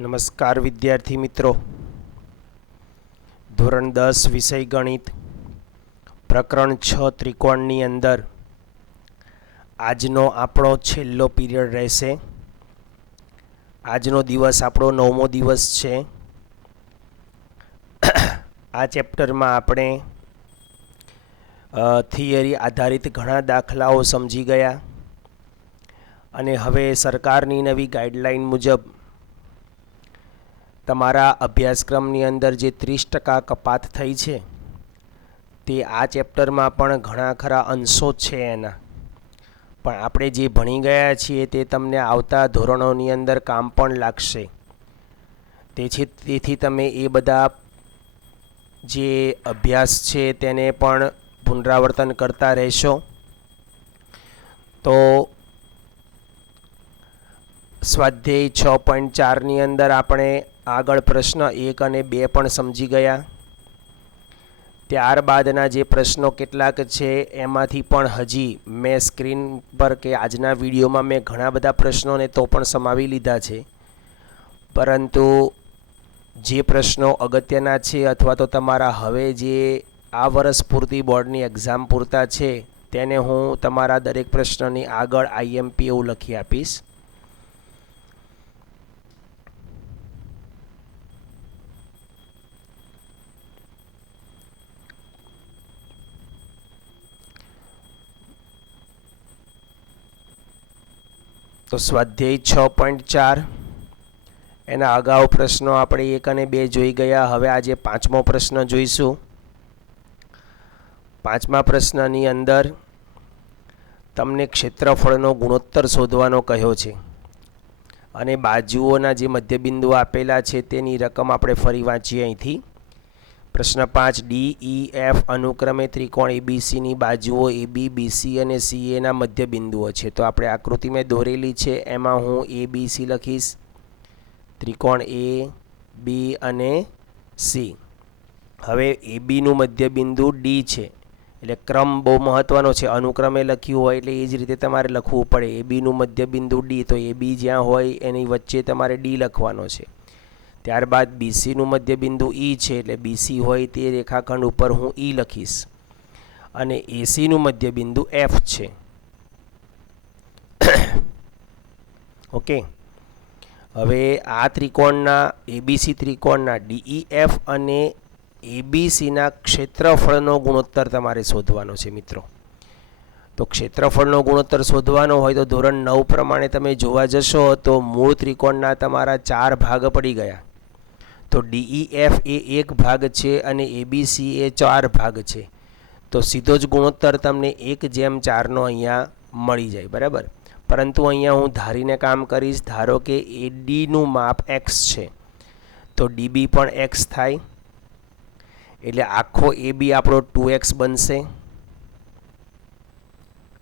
નમસ્કાર વિદ્યાર્થી મિત્રો, ધોરણ 10 વિષય ગણિત પ્રકરણ 6 ત્રિકોણની અંદર આજનો આપણો છેલ્લો પીરિયડ રહેશે. આજનો દિવસ આપણો 9મો દિવસ છે. આ ચેપ્ટરમાં આપણે થિયરી આધારિત ઘણા દાખલાઓ સમજી ગયા અને હવે સરકારની નવી ગાઈડલાઈન મુજબ તમારા અભ્યાસક્રમની અંદર જે 30% કપાત થઈ છે તે આ ચેપ્ટરમાં પણ ઘણા ખરા અંશો છે એના, પણ આપણે જે ભણી ગયા છીએ તે તમને આવતા ધોરણોની અંદર કામ પણ લાગશે. તેથી તમે એ બધા જે અભ્યાસ છે તેને પણ પુનરાવર્તન કરતા રહેશો. તો સ્વાધ્યાય 6.4ની અંદર આપણે આગળ પ્રશ્ન 1 અને 2 પણ સમજી ગયા. ત્યારબાદના જે પ્રશ્નો કેટલાક છે એમાંથી પણ હજી મેં સ્ક્રીન પર કે આજના વિડીયોમાં મેં ઘણા બધા પ્રશ્નોને તો પણ સમાવી લીધા છે, પરંતુ જે પ્રશ્નો અગત્યના છે અથવા તો તમારા હવે જે આ વર્ષ પૂરતી બોર્ડની એક્ઝામ પૂરતા છે તેને હું તમારા દરેક પ્રશ્નની આગળ IMP એવું લખી આપીશ. તો સ્વાધ્યાય 6.4 એના અગાઉ પ્રશ્નો આપણે 1 અને 2 જોઈ ગયા. હવે આજે 5મો પ્રશ્ન જોઈશું. 5મા પ્રશ્નની અંદર તમને ક્ષેત્રફળનો ગુણોત્તર શોધવાનો કહ્યો છે અને બાજુઓના જે મધ્યબિંદુ આપેલા છે તેની રકમ આપણે ફરી વાંચીએ અહીંથી. પ્રશ્ન 5, DEF અનુક્રમે ત્રિકોણ ABCની બાજુઓ AB, BC અને CA ના મધ્યબિંદુઓ છે. તો આપણે આકૃતિ મેં દોરેલી છે એમાં હું ABC લખીશ, ત્રિકોણ A, B અને C. હવે ABનું મધ્યબિંદુ D છે એટલે ક્રમ બહુ મહત્ત્વનો છે. અનુક્રમે લખ્યું હોય એટલે એ જ રીતે તમારે લખવું પડે. ABનું મધ્યબિંદુ D, તો AB જ્યાં હોય એની વચ્ચે તમારે D લખવાનો છે. ત્યારબાદ BCનું મધ્યબિંદુ E છે એટલે BC હોય તે રેખાખંડ ઉપર હું E લખીશ અને ACનું મધ્યબિંદુ F છે. ઓકે, હવે આ ત્રિકોણના ABC ત્રિકોણના DEF અને ABCના ક્ષેત્રફળનો ગુણોત્તર તમારે શોધવાનો છે મિત્રો. તો ક્ષેત્રફળનો ગુણોત્તર શોધવાનો હોય તો ધોરણ 9 પ્રમાણે તમે જોવા જશો તો મૂળ ત્રિકોણના તમારા 4 ભાગ પડી ગયા. તો DEF એ 1 ભાગ છે અને ABC એ 4 ભાગ છે. તો સીધો જ ગુણોત્તર તમને 1/4 અહીંયા મળી જાય, બરાબર. પરંતુ અહીંયા હું ધારીને કામ કરીશ. ધારો કે ADનું માપ x છે તો DB પણ x થાય એટલે આખો AB આપણો 2x બનશે.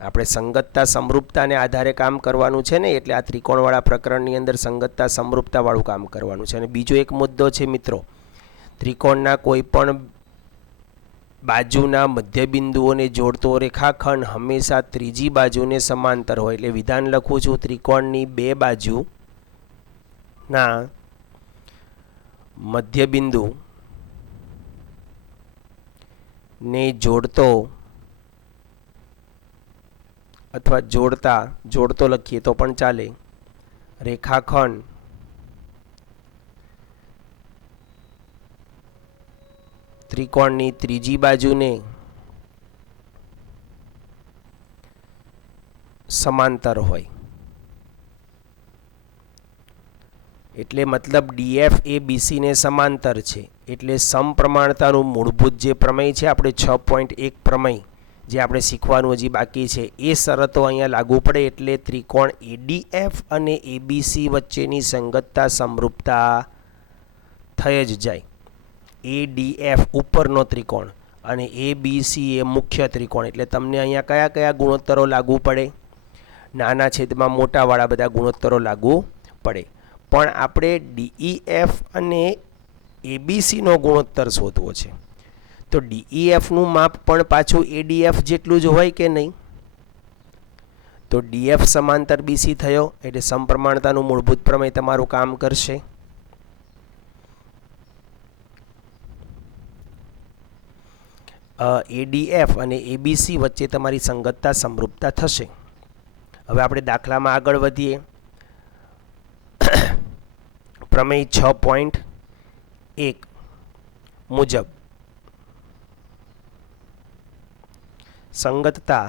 આપણે સંગતતા સમરૂપતાને આધારે કામ કરવાનું છે ને, એટલે આ ત્રિકોણવાળા પ્રકરણની અંદર સંગતતા સમરૂપતાવાળું કામ કરવાનું છે. અને બીજો એક મુદ્દો છે મિત્રો, ત્રિકોણના કોઈ પણ બાજુના મધ્યબિંદુઓને જોડતો રેખાખંડ હંમેશા ત્રીજી બાજુને સમાંતર હોય. એટલે વિધાન લખું છું, ત્રિકોણની 2 બાજુના મધ્યબિંદુ ને જોડતો અથવા જોડતો લખીએ તો પણ ચાલે રેખાખંડ ત્રિકોણની ત્રીજી બાજુને સમાંતર હોય. એટલે મતલબ DF એ BC ને સમાંતર છે. એટલે સમપ્રમાણતાનું મૂળભૂત જે પ્રમેય છે આપણે 6.1 પ્રમેય જે આપણે શીખવાનું હજી બાકી છે એ શરતો અહીંયા લાગુ પડે એટલે ત્રિકોણ ADF અને ABC વચ્ચેની સંગતતા સમરૂપતા થઈ જ જાય. ADF ઉપરનો ત્રિકોણ અને ABC એ મુખ્ય ત્રિકોણ. એટલે તમને અહીંયા કયા કયા ગુણોત્તરો લાગુ પડે? નાના છેદમાં મોટાવાળા બધા ગુણોત્તરો લાગુ પડે. પણ આપણે DEF અને ABCનો ગુણોત્તર શોધવો છે તો DEFનું માપ પણ પાછું ADF જેટલું જ હોય કે નહીં? તો DF સમાંતર BC થયો એટલે સમપ્રમાણતાનું મૂળભૂત પ્રમેય તમારું કામ કરશે. ADF અને ABC વચ્ચે તમારી સંગતતા સમરૂપતા થશે. હવે આપણે દાખલામાં આગળ વધીએ. પ્રમેય 6.1 મુજબ સંગતતા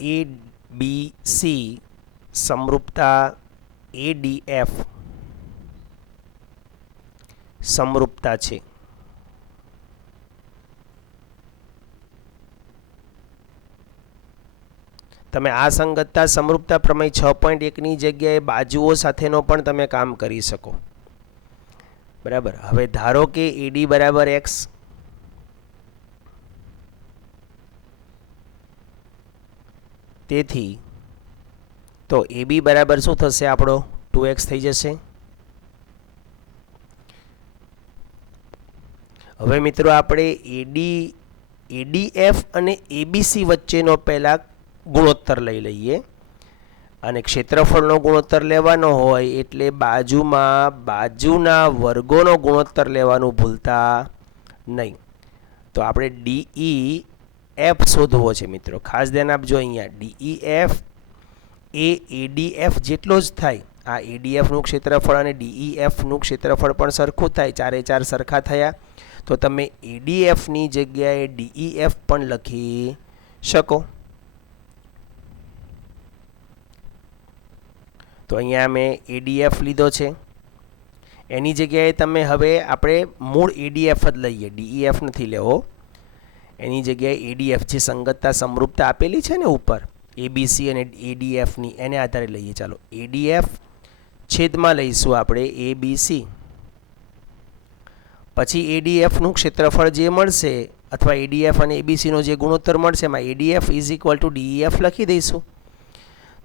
ABC સમરૂપતા ADF સમરૂપતા છે. તમે આ સંગતતા સમરૂપતા પ્રમેય 6.1ની જગ્યાએ બાજુઓ સાથેનો પણ તમે કામ કરી શકો. બરાબર. હવે ધારો કે AD બરાબર x, તેથી તો AB બરાબર શું થશે? આપણો 2x થઈ જશે. હવે મિત્રો આપણે ADF અને ABC વચ્ચેનો પહેલા ગુણોત્તર લઈ લઈએ, અને ક્ષેત્રફળનો ગુણોત્તર લેવાનો હોય એટલે બાજુના વર્ગોનો ગુણોત્તર લેવાનું ભૂલતા નહીં. તો આપણે DEF શોધવો છે મિત્રો. ખાસ ધ્યાન આપજો. અહીંયા DEF એ ADF જેટલો જ થાય. આ ADFનું ક્ષેત્રફળ અને DEFનું ક્ષેત્રફળ પણ સરખું થાય. 4 4 સરખા થયા તો તમે ADFની જગ્યાએ DEF પણ લખી શકો. તો અહીંયા મેં ADF લીધો છે. એની જગ્યાએ તમે હવે આપણે મૂળ ADF જ લઈએ, DEF નથી લેવો. એની જગ્યાએ ADF જે સંગતતા સમરૂપતા આપેલી છે ને ઉપર ABC અને ADFની, એને આધારે લઈએ. ચાલો ADF છેદમાં લઈશું આપણે ABC. પછી ADFનું ક્ષેત્રફળ જે મળશે અથવા ADF અને ABCનો જે ગુણોત્તર મળશે એમાં ADF = DEF લખી દઈશું.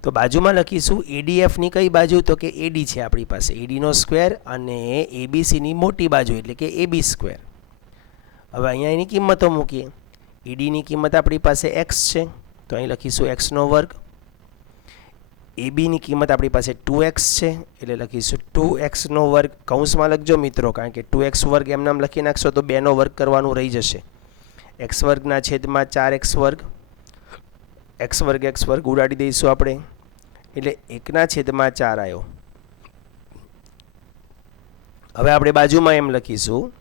તો બાજુમાં લખીશું ADFની કઈ બાજુ? તો કે AD છે આપણી પાસે, ADનો સ્ક્વેર, અને ABCની મોટી બાજુ એટલે કે AB². હવે અહીંયા એની કિંમતો મૂકીએ. ADની કિંમત આપણી પાસે x છે તો અહીં લખીશું x². ABની કિંમત આપણી પાસે 2x છે એટલે લખીશું 2x². કૌંસમાં લખજો મિત્રો, કારણ કે 2x² એમ નામ લખી નાખશો તો 2નો વર્ગ કરવાનું રહી જશે. x² છેદમાં 4x², x² ઉડાડી દઈશું આપણે એટલે 1/4 આવ્યો. હવે આપણે બાજુમાં એમ લખીશું,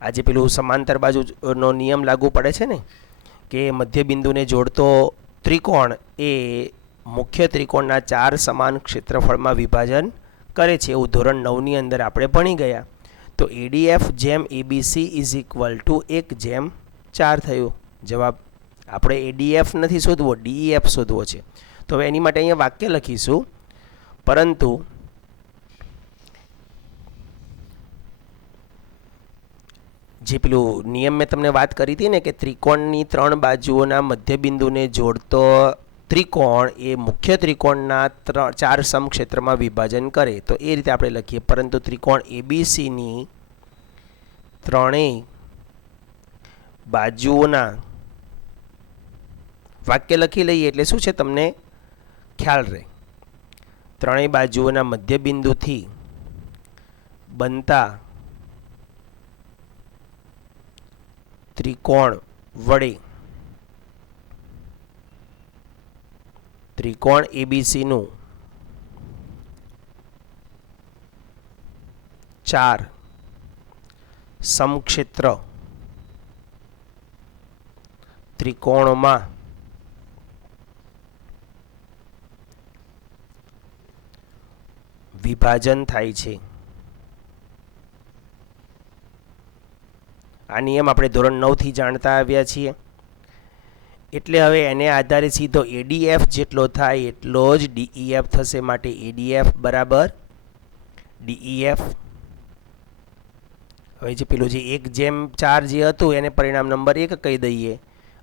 આજે પેલું સમાંતર બાજુનો નિયમ લાગુ પડે છે ને કે મધ્યબિંદુને જોડતો ત્રિકોણ એ મુખ્ય ત્રિકોણના 4 સમાન ક્ષેત્રફળમાં વિભાજન કરે છે. એવું ધોરણ 9ની અંદર આપણે ભણી ગયા. તો ADF જેમ ABC = 1/4 થયું. જવાબ આપણે ADF નથી શોધવો, DEF શોધવો છે. તો હવે એની માટે અહીંયા વાક્ય લખીશું, પરંતુ જે પેલું નિયમ મેં તમને વાત કરી હતી ને કે ત્રિકોણની 3 બાજુઓના મધ્યબિંદુને જોડતો ત્રિકોણ એ મુખ્ય ત્રિકોણના 4 સમક્ષેત્રમાં વિભાજન કરે. તો એ રીતે આપણે લખીએ, પરંતુ ત્રિકોણ ABCની 3 બાજુઓના, વાક્ય લખી લઈએ એટલે શું છે તમને ખ્યાલ રહે. 3 બાજુઓના મધ્યબિંદુથી બનતા ત્રિકોણ વડે ત્રિકોણ ABCનું 4 સમક્ષેત્ર ત્રિકોણમાં વિભાજન થાય છે. આ નિયમ આપણે ધોરણ 9થી જાણતા આવ્યા છીએ. એટલે હવે એને આધારે સીધો ADF જેટલો થાય એટલો જ DEF થશે. માટે ADF બરાબર DEF. હવે જે પેલું જે 1/4 જે હતું એને પરિણામ નંબર 1 કહી દઈએ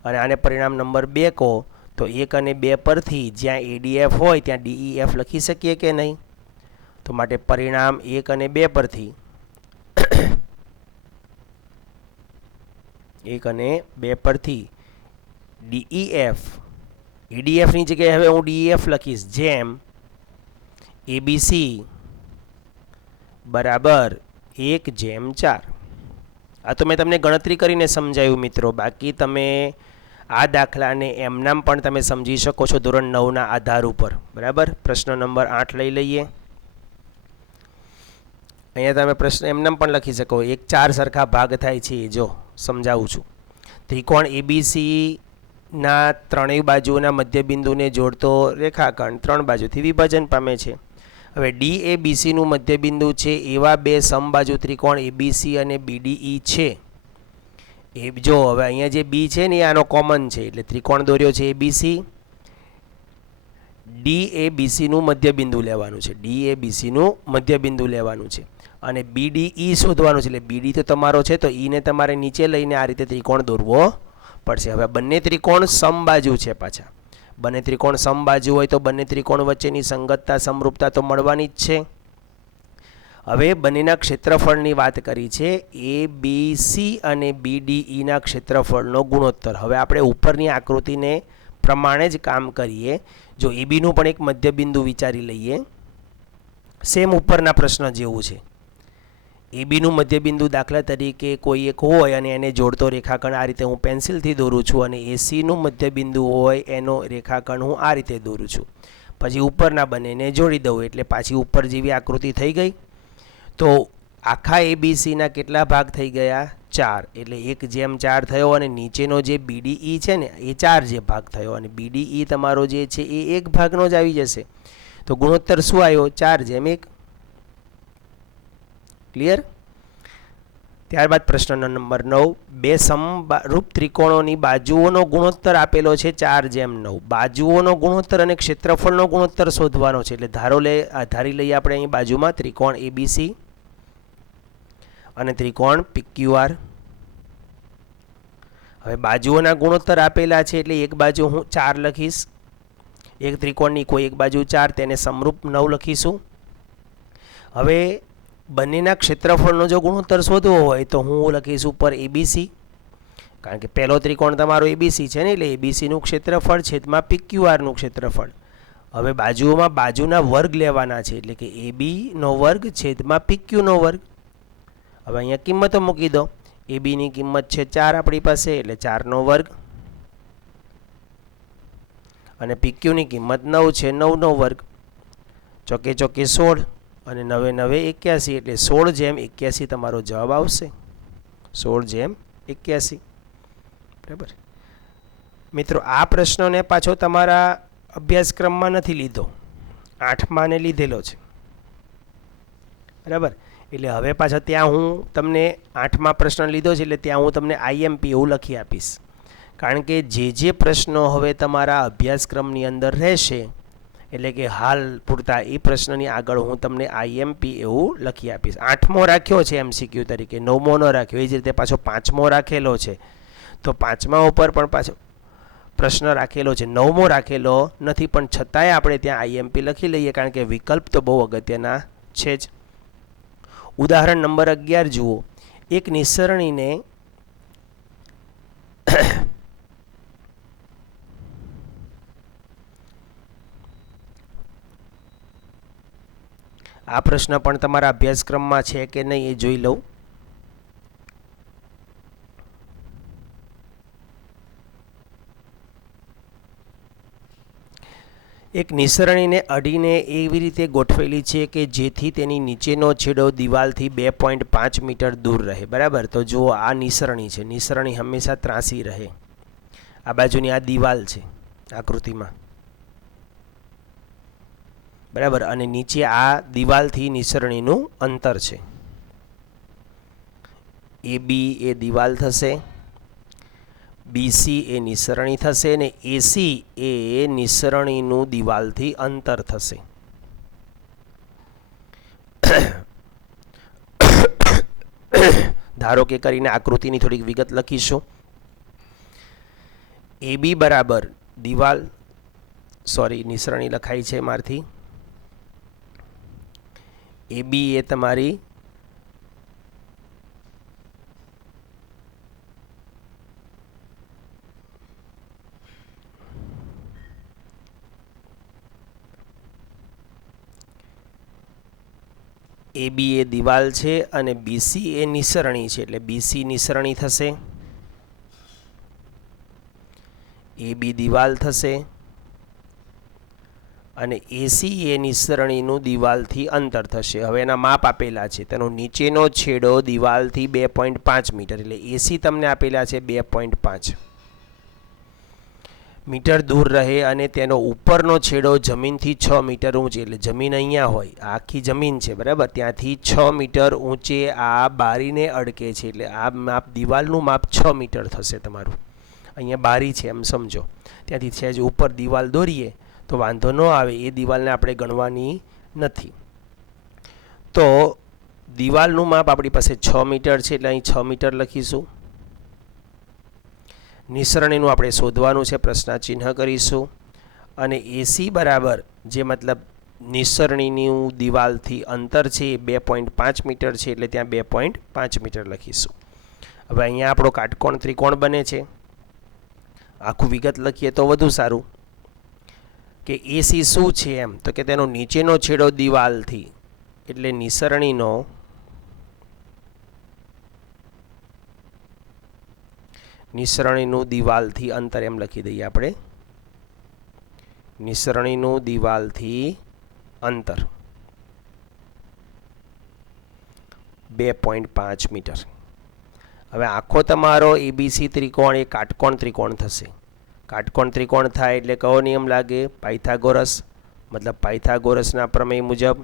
અને આને પરિણામ નંબર 2 કહો, તો 1 અને 2 પરથી જ્યાં ADF હોય ત્યાં DEF લખી શકીએ કે નહીં? તો માટે પરિણામ 1 અને 2 પરથી 1 અને 2 પરથી DEF, EDFની જગ્યાએ હવે હું DEF લખીશ, જેમ ABC બરાબર 1/4. આ તો મેં તમને ગણતરી કરીને સમજાવ્યું મિત્રો. બાકી તમે આ દાખલાને એમનામ પણ તમે સમજી શકો છો ધોરણ 9ના આધાર ઉપર. બરાબર. પ્રશ્ન નંબર 8 લઈ લઈએ. અહીંયા તમે પ્રશ્ન એમનામ પણ લખી શકો. 1/4 સરખા ભાગ થાય છે, જો સમજાવું છું. ત્રિકોણ ABC ના ત્રણેય બાજુઓના મધ્યબિંદુને જોડતો રેખાખંડ 3 બાજુથી વિભાજન પામે છે. હવે DABCનું મધ્યબિંદુ છે એવા બે સમબાજુ ત્રિકોણ ABC અને BDE છે. એ જો હવે અહીંયા જે બી છે ને એ આનો કોમન છે, એટલે ત્રિકોણ દોર્યો છે ABC. DABCનું મધ્યબિંદુ લેવાનું છે, DABCનું મધ્યબિંદુ લેવાનું છે અને BDE શોધવાનું છે. એટલે BD તો તમારો છે, તો E ને તમારે નીચે લઈને આ રીતે ત્રિકોણ દોરવો પડશે. હવે બંને ત્રિકોણ સમબાજુ છે. પાછા બંને ત્રિકોણ સમબાજુ હોય તો બંને ત્રિકોણ વચ્ચેની સંગતતા સમરૂપતા તો મળવાની જ છે. હવે બંનેના ક્ષેત્રફળની વાત કરી છે, ABC અને BDEના ક્ષેત્રફળનો ગુણોત્તર. હવે આપણે ઉપરની આકૃતિને પ્રમાણે જ કામ કરીએ. જો EBનું પણ એક મધ્યબિંદુ વિચારી લઈએ, સેમ ઉપરના પ્રશ્ન જેવું છે. EBનું મધ્યબિંદુ દાખલા તરીકે કોઈ એક હોય અને એને જોડતો રેખાખંડ આ રીતે હું પેન્સિલથી દોરું છું, અને ACનું મધ્યબિંદુ હોય એનો રેખાખંડ હું આ રીતે દોરું છું. પછી ઉપરના બંનેને જોડી દઉં એટલે પાછી ઉપર જેવી આકૃતિ થઈ ગઈ. તો આખા ABCના કેટલા ભાગ થઈ ગયા? 4. એટલે 1/4 થયો અને નીચેનો જે BDE છે ને એ 4 જે ભાગ થયો અને BDE તમારો જે છે એ 1 ભાગનો જ આવી જશે. તો ગુણોત્તર શું આવ્યો? 4/1. ક્લિયર? ત્યારબાદ પ્રશ્ન નંબર 9. બે સમરૂપ ત્રિકોણોની બાજુઓનો ગુણોત્તર આપેલો છે 4/9. બાજુઓનો ગુણોત્તર અને ક્ષેત્રફળનો ગુણોત્તર શોધવાનો છે. એટલે ધારી લઈએ આપણે અહીં બાજુમાં ત્રિકોણ ABC અને ત્રિકોણ PQR. હવે બાજુઓના ગુણોત્તર આપેલા છે એટલે એક બાજુ હું 4 લખીશ. એક ત્રિકોણની કોઈ એક બાજુ 4, તેને સમરૂપ 9 લખીશું. હવે બંનેના ક્ષેત્રફળનો જો ગુણોત્તર શોધવો હોય તો હું લખીશ ઉપર ABC, કારણ કે પહેલો ત્રિકોણ તમારો ABC છે ને, એટલે ABCનું ક્ષેત્રફળ છેદમાં PQRનું ક્ષેત્રફળ. હવે બાજુઓમાં બાજુના વર્ગ લેવાના છે, એટલે કે ABનો વર્ગ છેદમાં PQનો વર્ગ. હવે અહીંયા કિંમતો મૂકી દો. ABની કિંમત છે 4 આપણી પાસે, એટલે 4નો વર્ગ, અને PQની કિંમત 9 છે, 9નો વર્ગ. ચોકે ચોકે 16 અને 9 9 81, એટલે 16/81 તમારો જવાબ આવશે. 16/81. બરાબર મિત્રો. આ પ્રશ્નને પાછો તમારા અભ્યાસક્રમમાં નથી લીધો, 8માં ને લીધેલો છે. બરાબર. એટલે હવે પાછા ત્યાં હું તમને 8માં પ્રશ્ન લીધો છે, એટલે ત્યાં હું તમને IMP એવું લખી આપીશ. કારણ કે જે પ્રશ્નો હવે તમારા અભ્યાસક્રમની અંદર રહેશે, એટલે કે હાલ પૂરતા એ પ્રશ્નની આગળ હું તમને IMP એવું લખી આપીશ. 8મો રાખ્યો છે MCQ તરીકે, 9મો ન રાખ્યો. એ જ રીતે પાછો 5મો રાખેલો છે, તો 5મા ઉપર પણ પાછો પ્રશ્ન રાખેલો છે. 9મો રાખેલો નથી, પણ છતાંય આપણે ત્યાં IMP લખી લઈએ, કારણ કે વિકલ્પ તો બહુ અગત્યના છે જ. ઉદાહરણ નંબર 11 જુઓ. એક નિસરણીને આ પ્રશ્ન પણ તમારા અભ્યાસક્રમમાં છે કે નહીં એ જોઈ લઉં. એક નિસરણીને અડીને એવી રીતે ગોઠવેલી છે કે જેથી તેની નીચેનો છેડો દિવાલથી 2.5 મીટર દૂર રહે. બરાબર. તો જુઓ, આ નિસરણી છે. નિસરણી હંમેશા ત્રાંસી રહે. આ બાજુની આ દિવાલ છે આકૃતિમાં. બરાબર. અને નીચે આ દિવાલથી નિસરણીનું અંતર છે. AB એ દિવાલ થશે, BC એ નિસરણી થશે, અને AC એ નિસરણીનું દિવાલથી અંતર થશે. ધારો કે કરીને આકૃતિની થોડીક વિગત લખીશું. AB બરાબર દિવાલ, નિસરણી લખાઈ છે મારથી. AB એ તમારી AB એ દિવાલ છે અને BC એ નિસરણી છે, એટલે BC નિસરણી થશે, AB દિવાલ થશે અને AC એ નિસરણીનું દિવાલથી અંતર થશે. હવે એના માપ આપેલા છે. તેનો નીચેનો છેડો દિવાલથી 2.5 મીટર, એટલે AC તમને આપેલા છે 2.5 મીટર દૂર રહે અને તેનો ઉપરનો છેડો જમીનથી 6 મીટર ઊંચે, એટલે જમીન અહીંયા હોય, આખી જમીન છે બરાબર, ત્યાંથી 6 મીટર ઊંચે આ બારીને અડકે છે, એટલે આ માપ દિવાલનું માપ 6 મીટર થશે તમારું. અહીંયા બારી છે એમ સમજો, ત્યાંથી સહેજ ઉપર દિવાલ દોરીએ તો વાંધો ન આવે, એ દિવાલને આપણે ગણવાની નથી. તો દિવાલનું માપ આપણી પાસે 6 મીટર છે, એટલે અહીં 6 મીટર લખીશું. નિસરણીનું આપણે શોધવાનું છે, પ્રશ્નાચિહ્ન કરીશું અને AC બરાબર જે મતલબ નિસરણીનું દિવાલથી અંતર છે એ 2.5 મીટર છે, એટલે ત્યાં 2.5 મીટર લખીશું. હવે અહીંયા આપણો કાટકોણ ત્રિકોણ બને છે. આખું વિગત લખીએ તો વધુ સારું કે AC શું છે એમ, તો કે તેનો નીચેનો છેડો દિવાલથી, એટલે નિસરણીનું દિવાલથી અંતર એમ લખી દઈએ આપણે, નિસરણીનું દિવાલથી અંતર 2.5 મીટર. હવે આખો તમારો ABC ત્રિકોણ એ કાટકોણ ત્રિકોણ થશે. કાટકોણ ત્રિકોણ થાય એટલે કયો નિયમ લાગે? પાયથાગોરસ, મતલબ પાયથાગોરસના પ્રમેય મુજબ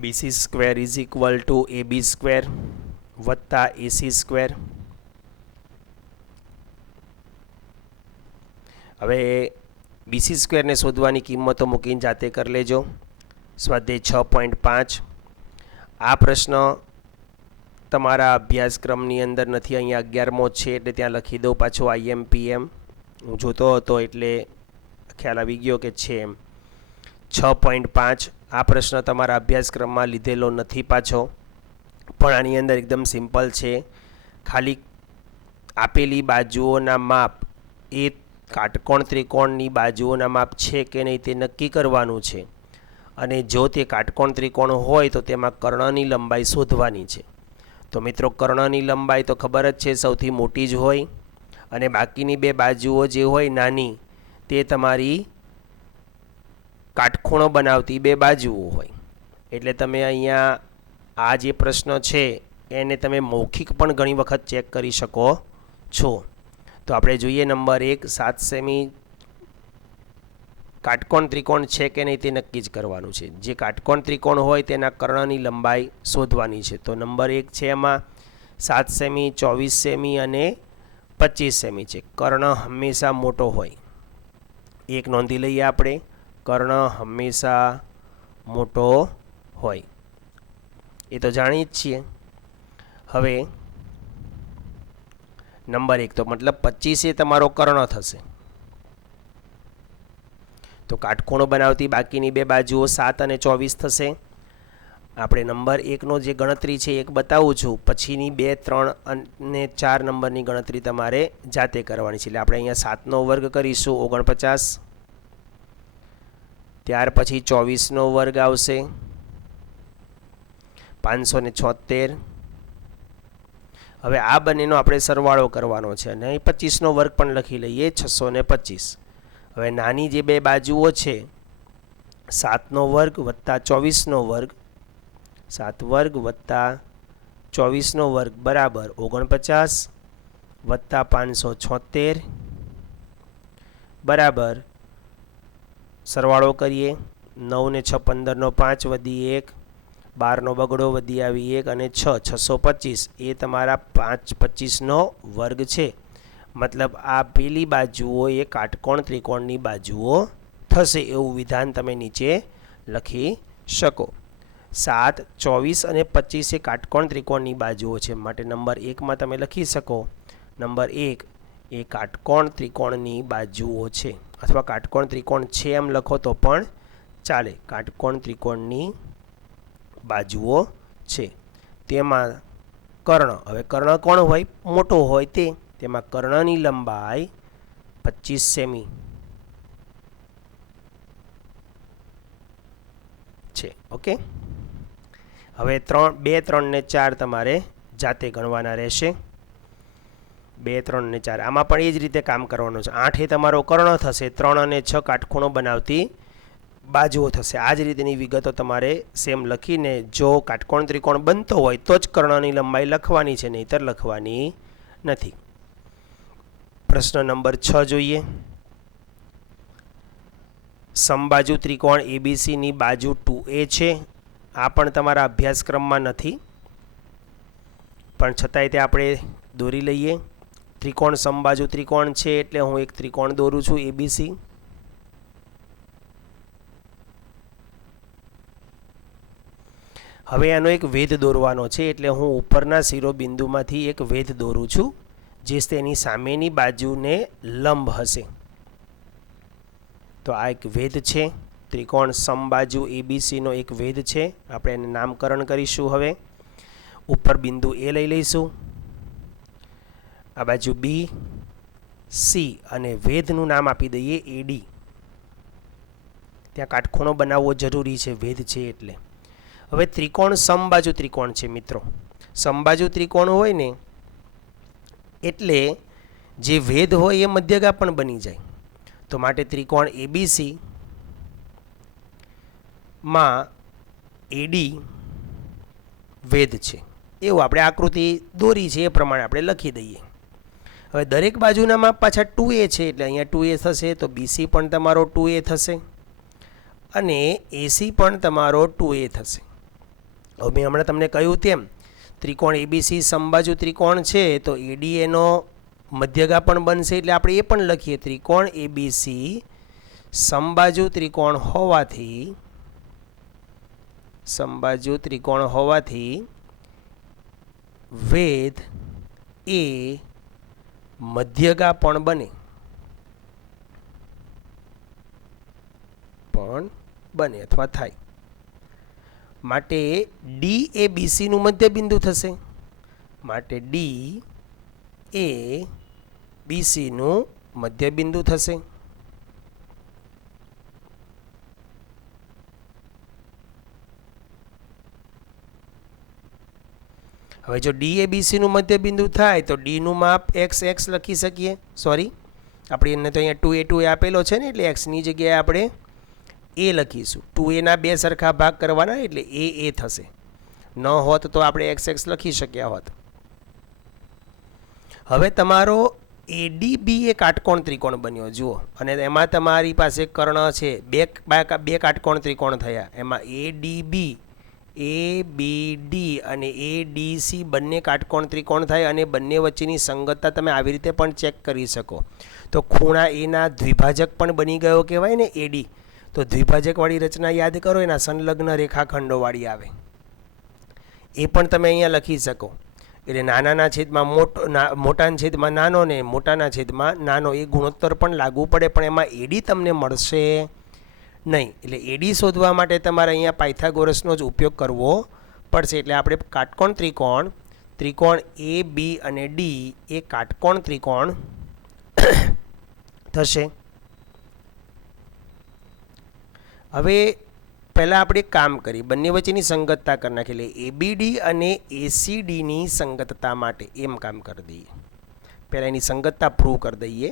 BC square is equal two AB square વત્તા AC સ્ક્વેર. હવે BC સ્ક્વેરને શોધવાની કિંમતો મૂકીને જાતે કરી લેજો. સ્વાધ્યાય 6.5. આ પ્રશ્ન તમારા અભ્યાસક્રમની અંદર નથી, અહીંયા 11મો છે એટલે ત્યાં લખી દઉં પાછો IMPM. હું જોતો હતો એટલે ખ્યાલ આવી ગયો કે છે એમ. 6.5 આ પ્રશ્ન તમારા અભ્યાસક્રમમાં લીધેલો નથી પાછો, પણ આની અંદર એકદમ સિમ્પલ છે. ખાલી આપેલી બાજુઓના માપ એ કાટકોણ ત્રિકોણની બાજુઓના માપ છે કે નહીં તે નક્કી કરવાનું છે, અને જો તે કાટકોણ ત્રિકોણ હોય તો તેમાં કર્ણની લંબાઈ શોધવાની છે. તો મિત્રો કર્ણની લંબાઈ તો ખબર જ છે સૌથી મોટી જ હોય, અને બાકીની બે બાજુઓ જે હોય નાની તે તમારી કાટખૂણો બનાવતી બે બાજુઓ હોય. એટલે તમે અહીંયા આ જે પ્રશ્ન છે એને તમે મૌખિક પણ ઘણી વખત ચેક કરી શકો છો. તો આપણે જોઈએ નંબર 1, 7 સેમી કાટકોણ ત્રિકોણ છે કે નહીં તે નક્કી જ કરવાનું છે. જે કાટકોણ ત્રિકોણ હોય તેના કર્ણની લંબાઈ શોધવાની છે. તો નંબર 1 છે એમાં 7 સેમી, 24 સેમી અને 25 સેમી છે. કર્ણ હંમેશા મોટો હોય, એક નોંધી લઈએ આપણે, કર્ણ હંમેશા મોટો હોય, એ તો જાણીએ જ છીએ. હવે નંબર 1 તો મતલબ 25 એ તમારો કર્ણ થશે. તો કાટખૂણો બનાવતી બાકીની બે બાજુઓ 7 અને 24 થશે. આપણે નંબર 1નો જે ગણતરી છે એક બતાવું છું, પછીની 2, 3 અને 4 નંબરની ગણતરી તમારે જાતે કરવાની છે. એટલે આપણે અહીંયા 7નો વર્ગ કરીશું 49, ત્યાર પછી 24નો વર્ગ આવશે 576. હવે આ બંનેનો આપણે સરવાળો કરવાનો છે અને અહીં 25નો વર્ગ પણ લખી લઈએ 625. હવે નાની જે બે બાજુઓ છે 7નો વર્ગ વત્તા 24નો વર્ગ, 7 વર્ગ વત્તા 24નો વર્ગ બરાબર 49 વત્તા 576 બરાબર, સરવાળો કરીએ 9 ને 6 15નો 5 વધી 1, 12નો બગડો વધી આવી 1 અને 6, 625 એ તમારા 525નો વર્ગ છે. મતલબ આ પેલી બાજુઓ એ કાટકોણ ત્રિકોણની બાજુઓ થશે એવું વિધાન તમે નીચે લખી શકો. 7, 24 અને 25 એ કાટકોણ ત્રિકોણની બાજુઓ છે, માટે નંબર 1માં તમે લખી શકો નંબર 1 એ કાટકોણ ત્રિકોણની બાજુઓ છે, અથવા કાટકોણ ત્રિકોણ છે એમ લખો તો પણ ચાલે. કાટકોણ ત્રિકોણની બાજુઓ છે તેમાં કર્ણ, હવે કર્ણ કોણ હોય? મોટો હોય તે, તેમાં કર્ણની લંબાઈ 25 સેમી છે. ઓકે, હવે 2, 3 ને 4 તમારે જાતે ગણવાના રહેશે. 2, 3 ને 4 આમાં પણ એ જ રીતે કામ કરવાનું છે. 8 એ તમારો કર્ણ થશે, 3 અને 6 કાટખૂણો બનાવતી બાજુઓ થશે. આ જ રીતની વિગતો તમારે સેમ લખીને જો કાટકોણ ત્રિકોણ બનતો હોય તો જ કર્ણની લંબાઈ લખવાની છે, નહીંતર લખવાની નથી. પ્રશ્ન નંબર 6 જોઈએ. સમબાજુ ત્રિકોણ એબીસીની બાજુ 2A છે. આ પણ તમારા અભ્યાસક્રમમાં નથી, પણ છતાંય તે આપણે દોરી લઈએ. ત્રિકોણ સમબાજુ ત્રિકોણ છે એટલે હું એક ત્રિકોણ દોરું છું એબીસી. હવે આનો એક વેધ દોરવાનો છે એટલે હું ઉપરના શિરોબિંદુમાંથી એક વેધ દોરું છું જે તેની સામેની બાજુને લંબ હશે. તો આ એક વેધ છે, ત્રિકોણ સમબાજુ એબીસીનો એક વેધ છે. આપણે એને નામકરણ કરીશું. હવે ઉપર બિંદુ એ લઈ લઈશું, આ બાજુ બી, સી અને વેધનું નામ આપી દઈએ એડી. ત્યાં કાટખૂણો બનાવવો જરૂરી છે વેધ છે એટલે. હવે ત્રિકોણ સમબાજુ ત્રિકોણ છે મિત્રો. સમબાજુ ત્રિકોણ હોય ને એટલે જે વેધ હોય એ મધ્યગા પણ બની જાય. તો માટે ત્રિકોણ એબીસી માં એડી વેધ છે એવું આપણે આકૃતિ દોરી છે એ પ્રમાણે આપણે લખી દઈએ. હવે દરેક બાજુના માપ પાછા 2A છે એટલે અહીંયા 2A થશે, તો બીસી પણ તમારો 2A થશે અને એસી પણ તમારો 2A થશે. હવે મેં હમણાં તમને કહ્યું તેમ ત્રિકોણ એબીસી સમબાજુ ત્રિકોણ છે તો એડી એનો મધ્યગા પણ બનશે એટલે આપણે એ પણ લખીએ. ત્રિકોણ એબીસી સમબાજુ ત્રિકોણ હોવાથી વેધ એ મધ્યગા પણ બને અથવા થાય. માટે ડી એ બીસીનું મધ્યબિંદુ થશે. માટે ડી એ બીસીનું મધ્યબિંદુ થશે. હવે જો ડી એ બીસીનું મધ્યબિંદુ થાય તો ડીનું માપ x લખી શકીએ. સોરી, આપણે એને તો અહીંયા 2A આપેલો છે ને એટલે એક્સની જગ્યાએ આપણે એ લખીશું. 2A ના 2 સરખા ભાગ કરવાના એટલે એ થશે. ન હોત તો આપણે x લખી શક્યા હોત. હવે તમારો એડીબી એ કાટકોણ ત્રિકોણ બન્યો જુઓ, અને એમાં તમારી પાસે કર્ણ છે. બે કાટકોણ ત્રિકોણ થયા. એમાં એડીબી, એબીડી અને એડીસી બંને કાટકોણ ત્રિકોણ થાય અને બંને વચ્ચેની સંગતતા તમે આવી રીતે પણ ચેક કરી શકો. તો ખૂણા એના દ્વિભાજક પણ બની ગયો કહેવાય ને એડી. તો દ્વિભાજકવાળી રચના યાદ કરો, એના સંલગ્ન રેખાખંડોવાળી આવે એ પણ તમે અહીંયા લખી શકો. એટલે નાનાના છેદમાં મોટાના છેદમાં નાનો ને મોટાના છેદમાં નાનો એ ગુણોત્તર પણ લાગુ પડે, પણ એમાં એડી તમને મળશે નહીં. એટલે એડી શોધવા માટે તમારે અહીંયા પાયથાગોરસનો જ ઉપયોગ કરવો પડશે. એટલે આપણે કાટકોણ ત્રિકોણ એ બી અને ડી એ કાટકોણ ત્રિકોણ થશે. હવે પહેલાં આપણે એક કામ કરી, બંને વચ્ચેની સંગતતા કરી નાખી. એટલે એબીડી અને એસીડીની સંગતતા માટે એમ કામ કરી દઈએ. પહેલાં એની સંગતતા પ્રૂવ કરી દઈએ,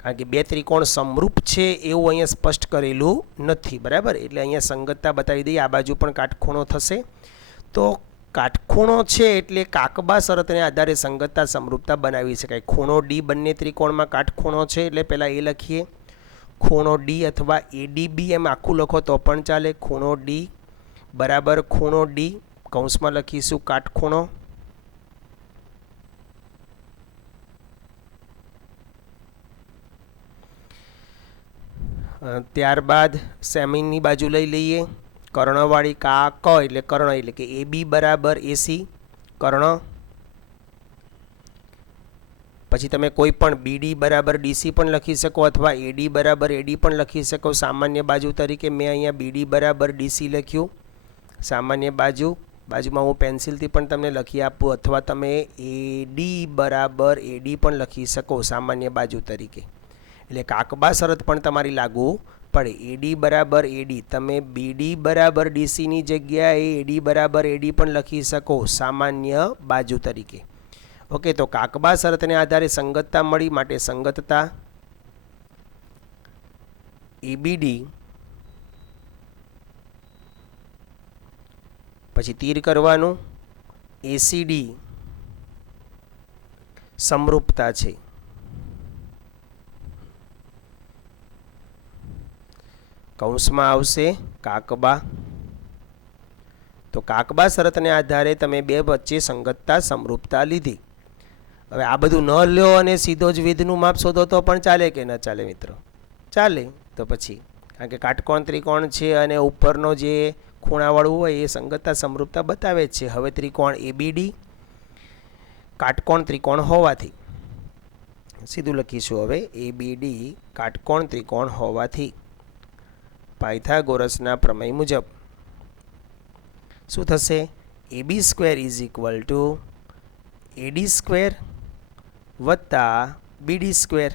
કારણ કે બે ત્રિકોણ સમરૂપ છે એવું અહીંયા સ્પષ્ટ કરેલું નથી. બરાબર, એટલે અહીંયા સંગતતા બતાવી દઈએ. આ બાજુ પણ કાટખૂણો થશે. તો કાટખૂણો છે એટલે કાકબા શરતને આધારે સંગતતા સમરૂપતા બનાવી શકાય. ખૂણો ડી બંને ત્રિકોણમાં કાટખૂણો છે એટલે પહેલાં એ લખીએ. ખૂણો ડી અથવા એડીબી એમ આખું લખો તો પણ ચાલે. ખૂણો ડી બરાબર ખૂણો ડી, કૌંસમાં લખીશું કાટખૂણો. ત્યારબાદ સેમીની બાજુ લઈ લઈએ. કર્ણવાળી ક એટલે કર્ણ એટલે કે એબી બરાબર એસી કર્ણ. પછી તમે કોઈ પણ બીડી બરાબર ડીસી પણ લખી શકો અથવા એડી બરાબર એડી પણ લખી શકો. સામાન્ય બાજુ તરીકે મેં અહીંયા બીડી બરાબર ડીસી લખ્યું સામાન્ય બાજુ. બાજુમાં હું પેન્સિલથી પણ તમને લખી આપું, અથવા તમે એડી બરાબર એડી પણ લખી શકો સામાન્ય બાજુ તરીકે. એટલે કાકબા શરત પણ તમારી લાગુ પડે. એડી બરાબર એડી, તમે બીડી બરાબર ડીસીની જગ્યાએ એડી બરાબર એડી પણ લખી શકો સામાન્ય બાજુ તરીકે. ઓકે, તો કાકબા શરતને આધારે સંગતતા મળી, માટે સંગતતા એબીડી, પછી તીર કરવાનું, એસીડી સમરૂપતા છે. કૌંસમાં આવશે કાકબા. તો કાકબા શરતને આધારે તમે બે વચ્ચે સંગતતા સમરૂપતા લીધી. હવે આ બધું ન લ્યો અને સીધો જ વેધનું માપ શોધો તો પણ ચાલે કે ન ચાલે મિત્રો? ચાલે. તો પછી કારણ કે કાટકોણ ત્રિકોણ છે અને ઉપરનો જે ખૂણાવાળું હોય એ સંગતતા સમરૂપતા બતાવે જ છે. હવે ત્રિકોણ એબીડી કાટકોણ ત્રિકોણ હોવાથી સીધું લખીશું. હવે એબીડી કાટકોણ ત્રિકોણ હોવાથી પાયથાગોરસના પ્રમેય મુજબ શું થશે? AB square is equal two AD square વત્તા BD સ્ક્વેર.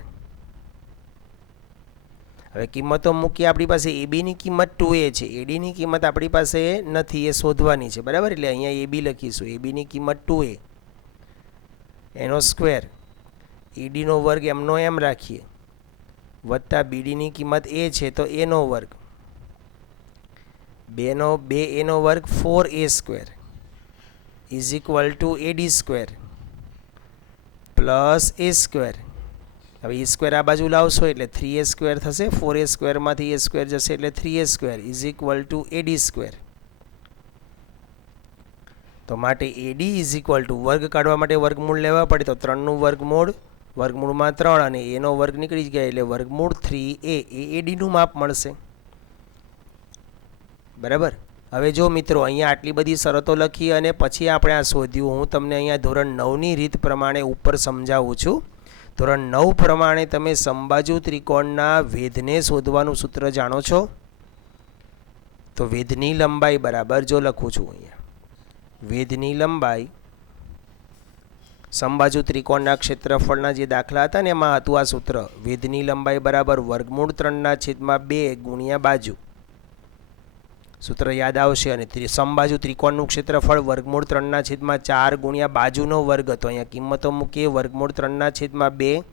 હવે કિંમતો મૂકીએ. આપણી પાસે એબીની કિંમત 2a છે, એડીની કિંમત આપણી પાસે નથી, એ શોધવાની છે, બરાબર. એટલે અહીંયા એબી લખીશું. એબીની કિંમત 2a, એનો સ્ક્વેર, એડીનો વર્ગ એમનો એમ રાખીએ, વત્તા બીડીની કિંમત એ છે તો એનો વર્ગ, 2a નો વર્ગ 4a square is equal to AD square plus A square. હવે એ સ્ક્વેર આ બાજુ લાવશો એટલે 3a સ્ક્વેર થશે. 4a સ્ક્વેરમાંથી એ સ્ક્વેર જશે એટલે 3a square is equal to AD square. તો માટે એડી ઇઝ ઇક્વલ ટુ વર્ગ કાઢવા માટે વર્ગમૂળ લેવા પડે, તો 3નું વર્ગમૂળ, વર્ગમૂળમાં 3 અને એનો વર્ગ નીકળી ગયા એટલે વર્ગમૂળ 3a એ એડીનું માપ મળશે, બરાબર. હવે જો મિત્રો અહીંયા આટલી બધી શરતો લખી અને પછી આપણે આ શોધ્યું. હું તમને અહીંયા ધોરણ 9ની રીત પ્રમાણે ઉપર સમજાવું છું. ધોરણ 9 પ્રમાણે તમે સમબાજુ ત્રિકોણના વેધને શોધવાનું સૂત્ર જાણો છો? તો વેધની લંબાઈ બરાબર, જો લખું છું અહીંયા, વેધની લંબાઈ સમબાજુ ત્રિકોણના ક્ષેત્રફળના જે દાખલા હતા ને એમાં હતું આ સૂત્ર. વેધની લંબાઈ બરાબર વર્ગમૂળ 3/2 ગુણ્યા બાજુ. સૂત્ર યાદ આવશે. અને સમબાજુ ત્રિકોણનું ક્ષેત્રફળ વર્ગમૂળ 3/4 ગુણ્યા બાજુનો વર્ગ હતો. અહીંયા કિંમતો મૂકીએ. વર્ગમૂળ 3/2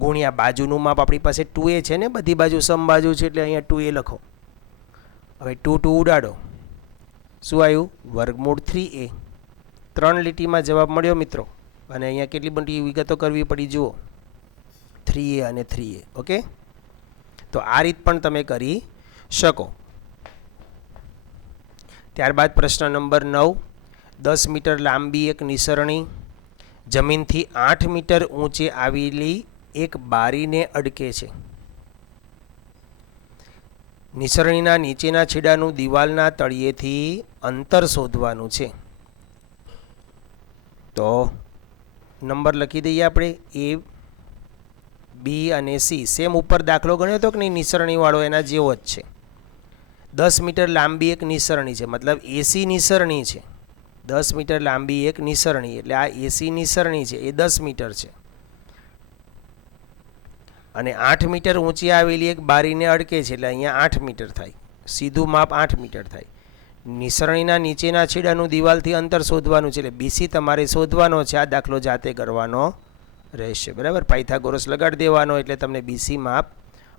ગુણ્યા બાજુનું માપ આપણી પાસે 2a છે ને, બધી બાજુ સમબાજુ છે એટલે અહીંયા 2a લખો. હવે 2 ઉડાડો, શું આવ્યું? વર્ગમૂળ 3a. 3 લીટીમાં જવાબ મળ્યો મિત્રો. અને અહીંયા કેટલી બધી વિગતો કરવી પડી જુઓ, 3a અને 3a. ઓકે, તો આ રીત પણ તમે કરી શકો. ત્યારબાદ પ્રશ્ન નંબર 9. 10 મીટર લાંબી એક નિસરણી જમીનથી 8 મીટર ઊંચે આવેલી એક બારીને અડકે છે. નિસરણીના નીચેના છેડાનું દિવાલના તળિયેથી અંતર શોધવાનું છે. તો નંબર લખી દઈએ આપણે, A, B અને C. સેમ ઉપર દાખલો ગણ્યો હતો કે નહીં નિસરણીવાળો, એના જેવો જ છે. 10 મીટર લાંબી એક નિસરણી છે, મતલબ એસી નિસરણી છે. 10 મીટર લાંબી એક નિસરણી એટલે આ એસી નિસરણી છે, એ 10 મીટર છે. અને 8 મીટર ઊંચી આવેલી એક બારીને અડકે છે એટલે અહીંયા 8 મીટર થાય. સીધું માપ 8 મીટર થાય. નિસરણીના નીચેના છેડાનું દિવાલથી અંતર શોધવાનું છે એટલે બીસી તમારે શોધવાનો છે. આ દાખલો જાતે કરવાનો રહેશે, બરાબર. પાયથાગોરસ લગાડી દેવાનો એટલે તમને બીસી માપ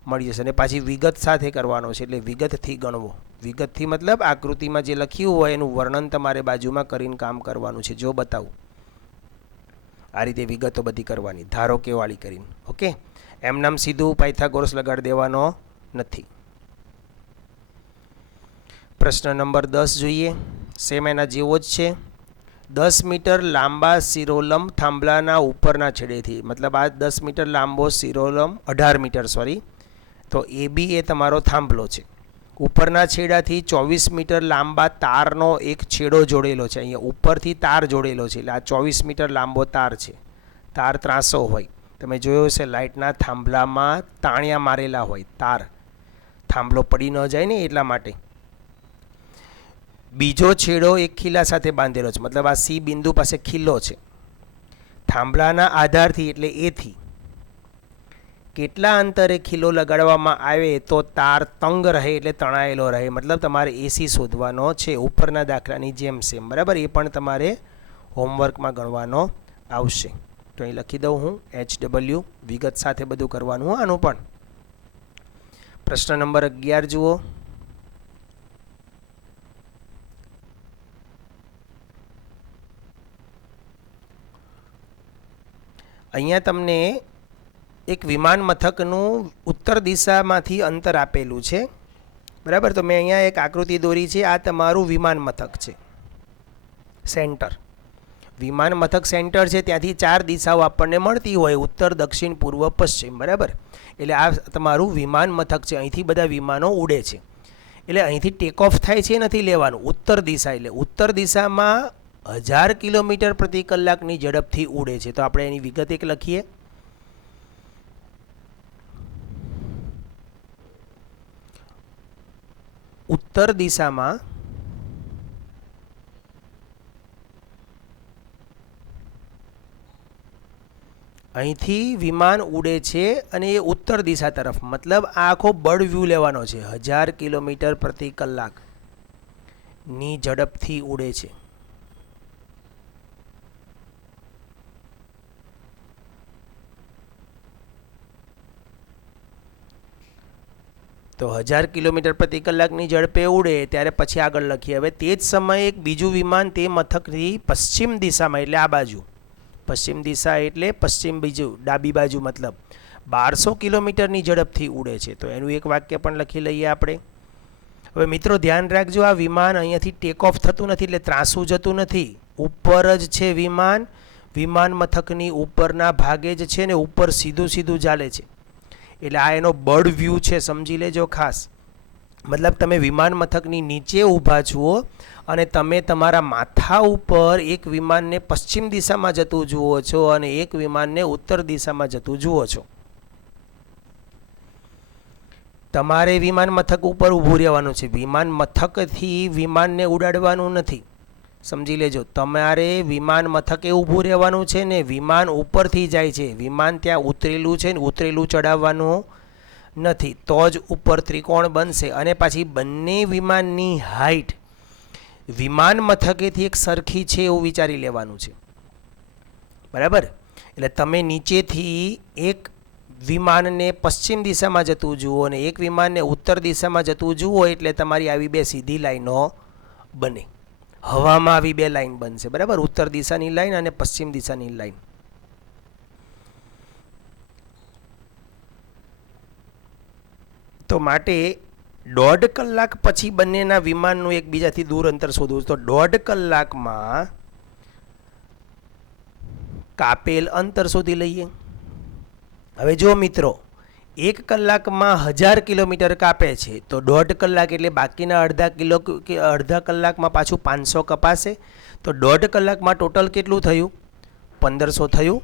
મળી જશે. અને પાછી વિગત સાથે કરવાનો છે એટલે વિગતથી ગણવો. વિગતથી મતલબ આકૃતિમાં જે લખ્યું હોય એનું વર્ણન તમારે બાજુમાં કરીને કામ કરવાનું છે. જો બતાવું આ રીતે વિગતો બધી કરવાની, ધારો કે વાળી કરીને. ઓકે, એમ નામ સીધું પાયથાગોરસ લગાડી દેવાનો નથી. પ્રશ્ન નંબર 10 જોઈએ. સેમ એના જેવો જ છે. 10 મીટર લાંબા શિરોલંબ થાંભલાના ઉપરના છેડેથી, મતલબ આ 10 મીટર લાંબો શિરોલંબ, 18 મીટર સોરી, તો AB એ તમારો થાંભલો છે. ઉપરના છેડાથી 24 મીટર લાંબા તારનો એક છેડો જોડેલો છે. અહીંયા ઉપરથી તાર જોડેલો છે એટલે આ 24 મીટર લાંબો તાર છે. તાર ત્રાસો હોય, તમે જોયો હશે લાઇટના થાંભલામાં તાણિયા મારેલા હોય તાર, થાંભલો પડી ન જાય ને એટલા માટે. બીજો છેડો એક ખીલા સાથે બાંધેલો છે, મતલબ આ સી બિંદુ પાસે ખીલો છે. થાંભલાના આધારથી એટલે એથી કેટલા અંતરે ખીલો લગાડવામાં આવે તો તાર તંગ રહે એટલે તણાયેલો રહે, મતલબ તમારે એસી શોધવાનો છે, ઉપરના દાખલાની જેમ સેમ. બરાબર, એ પણ તમારે હોમવર્કમાં ગણવાનો આવશે. તો અહીં લખી દઉં હું HW, વિગત સાથે બધું કરવાનું આનું પણ. પ્રશ્ન નંબર 11 જુઓ. અહીંયા તમને એક વિમાન મથકનું ઉત્તર દિશામાંથી અંતર આપેલું છે. બરાબર, તો મેં અહીંયા એક આકૃતિ દોરી છે. આ તમારું વિમાન મથક છે, સેન્ટર. વિમાન મથક સેન્ટર છે, ત્યાંથી 4 દિશાઓ આપણને મળતી હોય, ઉત્તર, દક્ષિણ, પૂર્વ, પશ્ચિમ. બરાબર, એટલે આ તમારું વિમાન મથક છે. અહીંથી બધા વિમાનો ઉડે છે. એટલે અહીંથી ટેક ઓફ થાય છે, નથી લેવાનું. ઉત્તર દિશા એટલે ઉત્તર દિશામાં 1000 કિલોમીટર પ્રતિ કલાકની ઝડપથી ઉડે છે. તો આપણે એની વિગત એક લખીએ. ઉત્તર દિશામાં અહીંથી વિમાન ઉડે છે અને એ ઉત્તર દિશા તરફ, મતલબ આ આખો બર્ડ વ્યૂ લેવાનો છે. 1000 કિલોમીટર પ્રતિ કલાકની ઝડપથી ઉડે છે. તો 1000 કિલોમીટર પ્રતિ કલાકની ઝડપે ઉડે ત્યારે પછી આગળ લખીએ. હવે તે જ સમયે એક બીજું વિમાન તે મથકથી પશ્ચિમ દિશામાં, એટલે આ બાજુ, પશ્ચિમ દિશા એટલે પશ્ચિમ બીજુ, ડાબી બાજુ, મતલબ 1200 કિલોમીટરની ઝડપથી ઉડે છે. તો એનું એક વાક્ય પણ લખી લઈએ આપણે. હવે મિત્રો ધ્યાન રાખજો, આ વિમાન અહીંયાથી ટેક ઓફ થતું નથી, એટલે ત્રાસું જતું નથી, ઉપર જ છે વિમાન. વિમાન મથકની ઉપરના ભાગે જ છે ને ઉપર સીધું સીધું ચાલે છે. એટલે આ એનો બર્ડ વ્યૂ છે, સમજી લેજો ખાસ. મતલબ તમે વિમાન મથકની નીચે ઊભા છો અને તમે તમારા માથા ઉપર એક વિમાનને પશ્ચિમ દિશામાં જતું જુઓ છો અને એક વિમાનને ઉત્તર દિશામાં જતું જુઓ છો. તમારે વિમાન મથક ઉપર ઊભું રહેવાનું છે. વિમાન મથકથી વિમાનને ઉડાડવાનું નથી, સમજી લેજો. તમારે વિમાન મથકે ઊભું રહેવાનું છે ને વિમાન ઉપરથી જાય છે, વિમાન ત્યાં ઉતરેલું છે ને ઉતરેલું ચડાવવાનું નથી, તો જ ઉપર ત્રિકોણ બનશે. અને પાછી બંને વિમાનની હાઈટ વિમાન મથકેથી એક સરખી છે એવું વિચારી લેવાનું છે. બરાબર, એટલે તમે નીચેથી એક વિમાનને પશ્ચિમ દિશામાં જતું જુઓ અને એક વિમાનને ઉત્તર દિશામાં જતું જુઓ, એટલે તમારી આવી બે સીધી લાઈનો બને. હવામાં આવી બે લાઈન બનશે. બરાબર, ઉત્તર દિશાની લાઈન અને પશ્ચિમ દિશાની લાઈન. તો માટે 1.5 કલાક પછી બંનેના વિમાનનું એકબીજાથી દૂર અંતર શોધવું. તો 1.5 કલાકમાં કાપેલ અંતર શોધી લઈએ. હવે જો મિત્રો 1 કલાકમાં 1000 કિલોમીટર કાપે છે, તો 1.5 કલાક એટલે બાકીના અડધા કલાકમાં પાછું 500 કપાશે. તો 1.5 કલાકમાં ટોટલ કેટલું થયું? 1500 થયું.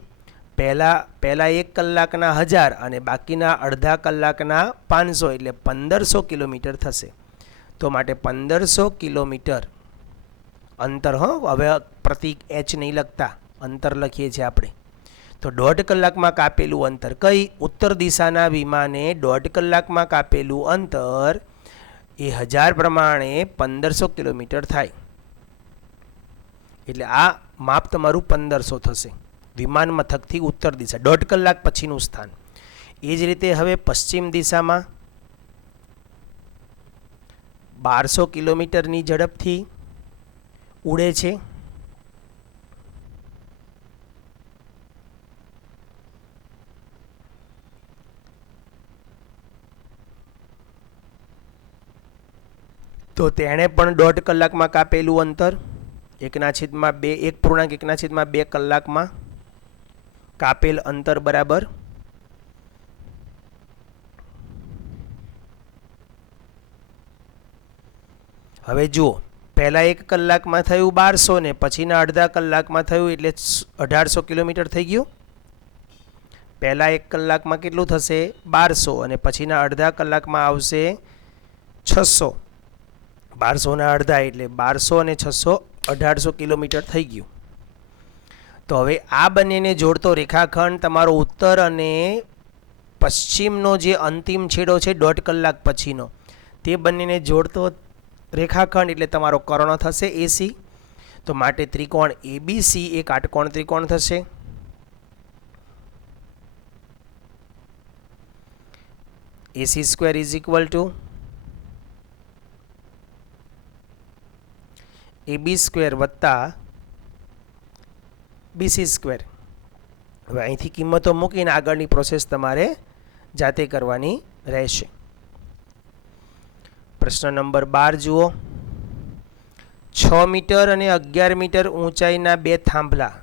પહેલા 1 કલાકના 1000 અને બાકીના અડધા કલાકના 500 એટલે 1500 કિલોમીટર થશે. તો માટે 1500 કિલોમીટર અંતર, હવે પ્રતીક H નહીં લખતા, અંતર લખીએ છીએ આપણે. તો 1.5 કલાકમાં કાપેલું અંતર, કઈ ઉત્તર દિશાના વિમાને 1.5 કલાકમાં કાપેલું અંતર એ 1000 પ્રમાણે 1500 કિલોમીટર થાય. એટલે આ માપ તમારું 1500 થશે વિમાન મથકથી ઉત્તર દિશા, 1.5 કલાક પછીનું સ્થાન. એ જ રીતે હવે પશ્ચિમ દિશામાં 1200 કિલોમીટરની ઝડપથી ઉડે છે. તો તેણે પણ 1.5 કલાકમાં કાપેલું અંતર 1.1/2 કલાકમાં કાપેલ અંતર બરાબર. હવે જુઓ, પહેલા 1 કલાકમાં થયું 1200 ને પછીના અડધા કલાકમાં થયું એટલે 1800 કિલોમીટર થઈ ગયું. પહેલા 1 કલાકમાં કેટલું થશે? 1200 અને પછીના અડધા કલાકમાં આવશે 600. 1200ના અડધા એટલે 1200 અને 600 1800 કિલોમીટર થઈ ગયું. તો હવે આ બંનેને જોડતો રેખાખંડ તમારો ઉત્તર અને પશ્ચિમનો જે અંતિમ છેડો છે 1.5 કલાક પછીનો, તે બંનેને જોડતો રેખાખંડ એટલે તમારો કર્ણ થશે એસી. તો માટે ત્રિકોણ એબીસી એ કાટકોણ ત્રિકોણ થશે. AC square is equal two AB square વત્તા BC સ્ક્વેર. હવે અહીંથી કિંમતો મૂકીને આગળની પ્રોસેસ તમારે જાતે કરવાની રહેશે. પ્રશ્ન નંબર 12 જુઓ. 6 મીટર અને 11 મીટર ઊંચાઈના બે થાંભલા.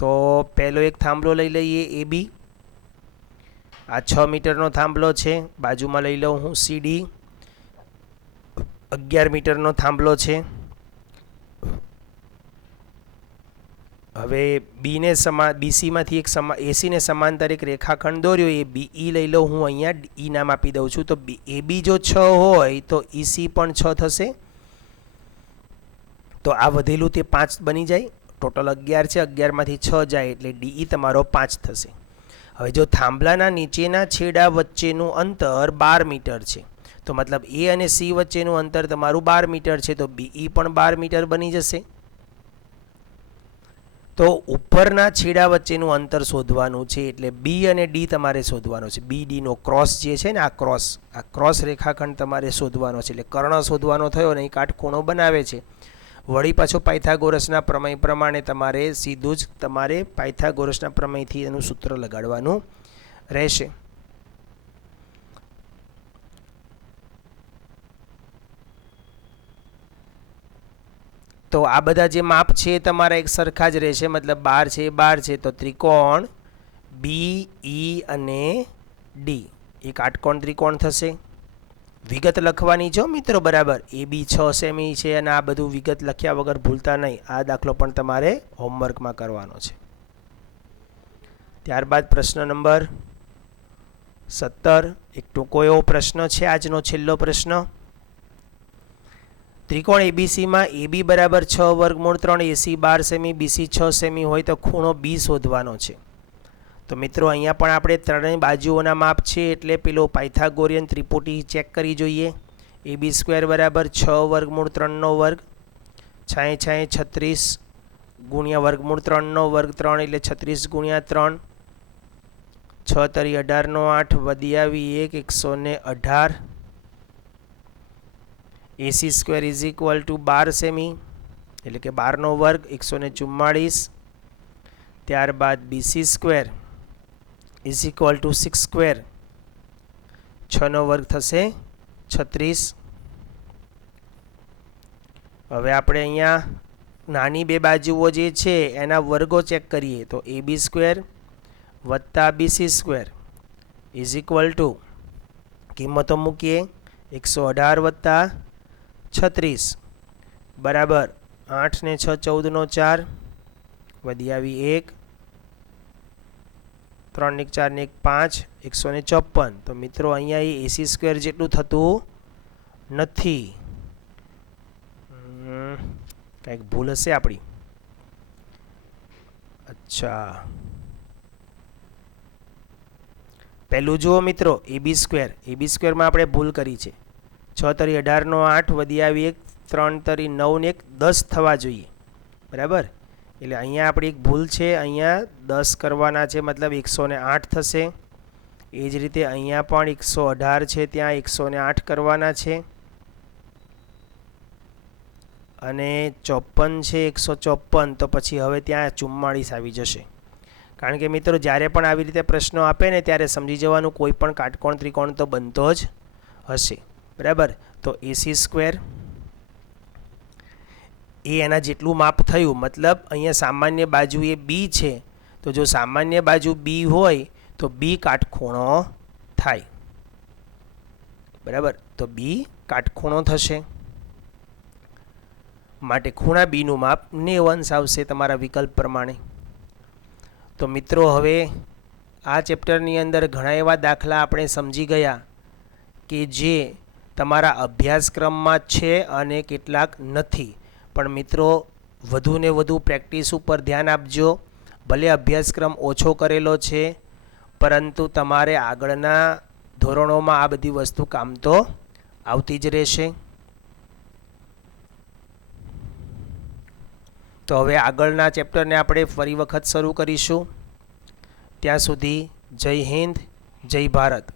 તો પહેલો એક થાંભલો લઈ લઈએ AB. આ 6 મીટરનો થાંભલો છે. બાજુમાં લઈ લઉં હું CD. 11 મીટરનો થાંભલો છે. હવે બીને BCમાંથી એક એસીને સમાંતર એક રેખાખંડ દોર્યો, એ BE લઈ લઉં હું અહીંયા, E નામ આપી દઉં છું. તો AB જો 6 હોય તો EC પણ 6 થશે. તો આ વધેલું તે 5 બની જાય. ટોટલ 11 છે, 11માંથી 6 જાય એટલે DE તમારો 5 થશે. હવે જો થાંભલાના નીચેના છેડા વચ્ચેનું અંતર 12 મીટર છે, તો મતલબ A અને C વચ્ચેનું અંતર તમારું 12 મીટર છે, તો BE પણ 12 મીટર બની જશે. તો ઉપરના છેડા વચ્ચેનું અંતર શોધવાનું છે એટલે B અને D તમારે શોધવાનો છે. BD નો ક્રોસ જે છે ને, આ ક્રોસ રેખાખંડ તમારે શોધવાનો છે. એટલે કર્ણ શોધવાનો થયો ને, એ કાટખૂણો બનાવે છે. વળી પાછો પાયથાગોરસના પ્રમેય પ્રમાણે તમારે સીધું જ તમારે પાયથાગોરસના પ્રમેયથી એનું સૂત્ર લગાડવાનું રહેશે. તો આ બધા જે માપ છે તમારા એક સરખા જ રહેશે, મતલબ 12 છે 12 છે. તો ત્રિકોણ BE અને D એ કાટકોણ ત્રિકોણ થશે. વિગત લખવાની છો મિત્રો, બરાબર. AB 6 સેમી છે અને આ બધું વિગત લખ્યા વગર ભૂલતા નહીં. આ દાખલો પણ તમારે હોમવર્કમાં કરવાનો છે. ત્યારબાદ પ્રશ્ન નંબર 17 એક ટૂંકો એવો પ્રશ્ન છે, આજનો છેલ્લો પ્રશ્ન. ત્રિકોણ ABCમાં AB બરાબર 6 વર્ગમૂળ 3, AC 12 સેમી, BC 6 સેમી હોય તો ખૂણો B શોધવાનો છે. તો મિત્રો અહીંયા પણ આપણે ત્રણેય બાજુઓના માપ છે એટલે પેલો પાયથાગોરિયન ત્રિપુટી ચેક કરી જોઈએ. AB સ્ક્વેર બરાબર 6 વર્ગમૂળ 3નો વર્ગ, 36 ગુણ્યા વર્ગમૂળ 3નો વર્ગ 3 એટલે 36 ગુણ્યા 3, 6 તરી 18નો 8 વધી આવી 1, 118. AC square is equal to 12 સેમી એટલે કે 12નો વર્ગ 144. ત્યારબાદ BC square is equal to 6 square, 6નો વર્ગ થશે 36. હવે આપણે અહીંયા નાની બે બાજુઓ જે છે એના વર્ગો ચેક કરીએ. તો AB સ્ક્વેર વત્તા BC square is equal two કિંમતો મૂકીએ 118 વત્તા 36 બરાબર 8 ને 6 14નો 4 વધી આવી 1, 3 ને 4 ને 5 154. તો મિત્રો અહીંયા એ AC સ્ક્વેર જેટલું થતું નથી. કંઈક ભૂલ હશે આપણી. અચ્છા, પહેલું જુઓ મિત્રો, AB સ્ક્વેરમાં આપણે ભૂલ કરી છે. 6 તરી 18નો 8 વધી આવી 1, 3 તરી 9 ને 1 10 થવા જોઈએ, બરાબર. એટલે અહીંયા આપણી એક ભૂલ છે, અહીંયા 10 કરવાના છે મતલબ 108 થશે. એ જ રીતે અહીંયા પણ 118 છે, ત્યાં 108 કરવાના છે. અને 54 છે 154, તો પછી હવે ત્યાં 44 આવી જશે. કારણ કે મિત્રો જ્યારે પણ આવી રીતે પ્રશ્નો આપે ને ત્યારે સમજી જવાનું કોઈ પણ કાટકોણ ત્રિકોણ તો બનતો જ હશે, બરાબર. તો AC સ્ક્વેર એ એના જેટલું માપ થયું, મતલબ અહીંયા સામાન્ય બાજુ એ B છે, તો જો સામાન્ય બાજુ B હોય તો B કાટખૂણો થાય, બરાબર. તો B કાટખૂણો થશે. માટે ખૂણા B નું માપ 90 અંશ આવશે તમારા વિકલ્પ પ્રમાણે. તો મિત્રો હવે આ ચેપ્ટરની અંદર ઘણા એવા દાખલા આપણે સમજી ગયા કે જે તમારા અભ્યાસક્રમમાં છે અને કેટલાક નથી. પણ મિત્રો વધુ ને વધુ પ્રેક્ટિસ ઉપર ધ્યાન આપજો. ભલે અભ્યાસક્રમ ઓછો કરેલો છે પરંતુ તમારે આગળના ધોરણોમાં આ બધી વસ્તુ કામ તો આવતી જ રહેશે. તો હવે આગળના ચેપ્ટરને આપણે ફરી વખત શરૂ કરીશું. ત્યાં સુધી જય હિન્દ, જય ભારત.